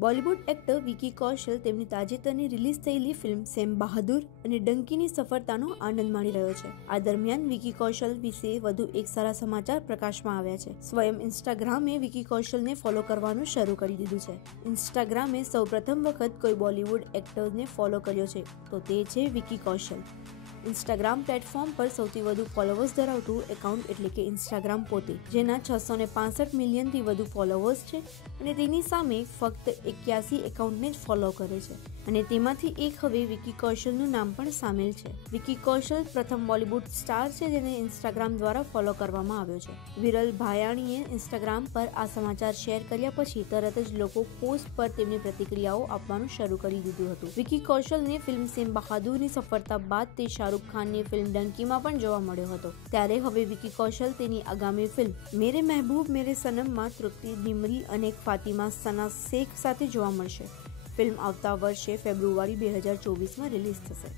Bollywood actor Vicky Kaushal તેમની તાજેતરની release થયેલી ફિલ્મ સેમ બહાદુર અને ડંકીની સફળતાનો આનંદ માણી રહ્યો છે. આ દરમિયાન વિકી કૌશલ વિશે વધુ એક સારા સમાચાર પ્રકાશમાં આવ્યા છે. સ્વયં ઇન્સ્ટાગ્રામે વિકી કૌશલને ફોલો કરવાનું શરૂ કરી દીધું છે. ઇન્સ્ટાગ્રામે સૌ પ્રથમ વખત કોઈ બોલિવૂડ એક્ટરને ફોલો કર્યો છે, તો તે છે વિકી કૌશલ. ઇન્સ્ટાગ્રામ પ્લેટફોર્મ પર સૌથી વધુ ફોલોવર્સ ધરાવતું એકાઉન્ટ એટલે કે ઇન્સ્ટાગ્રામ પોતે, જેના છસો ને પાસઠ મિલિયનથી વધુ ફોલોવર્સ છે અને તેની સામે ફક્ત એક્યાસી એકાઉન્ટને જ ફોલો કરે છે. અને તેમાંથી એક હવે વિકી કૌશલનું નામ પણ સામેલ છે. વિકી કૌશલ પ્રથમ બોલિવૂડ સ્ટાર છે જેને ઇન્સ્ટાગ્રામ દ્વારા ફોલો કરવામાં આવ્યો છે. વિરલ ભાયાણીએ ઇન્સ્ટાગ્રામ પર આ સમાચાર શેર કર્યા પછી તરત જ લોકો પોસ્ટ પર તેમની પ્રતિક્રિયાઓ આપવાનું શરૂ કરી દીધું હતું. વિકી કૌશલને ફિલ્મ સેમ બહાદુરની સફળતા બાદ તે શાહરૂખ ખાનની ફિલ્મ ડંકીમાં પણ જોવા મળ્યો હતો. ત્યારે હવે વિકી કૌશલ તેની આગામી ફિલ્મ મેરે મહેબૂબ મેરે સનમમાં તૃપ્તિ ડિમરી અને ફાતિમા સના શેખ સાથે જોવા મળશે. ફિલ્મ આવતા વર્ષે ફેબ્રુઆરી બે હજાર ચોવીસમાં રિલીઝ થશે.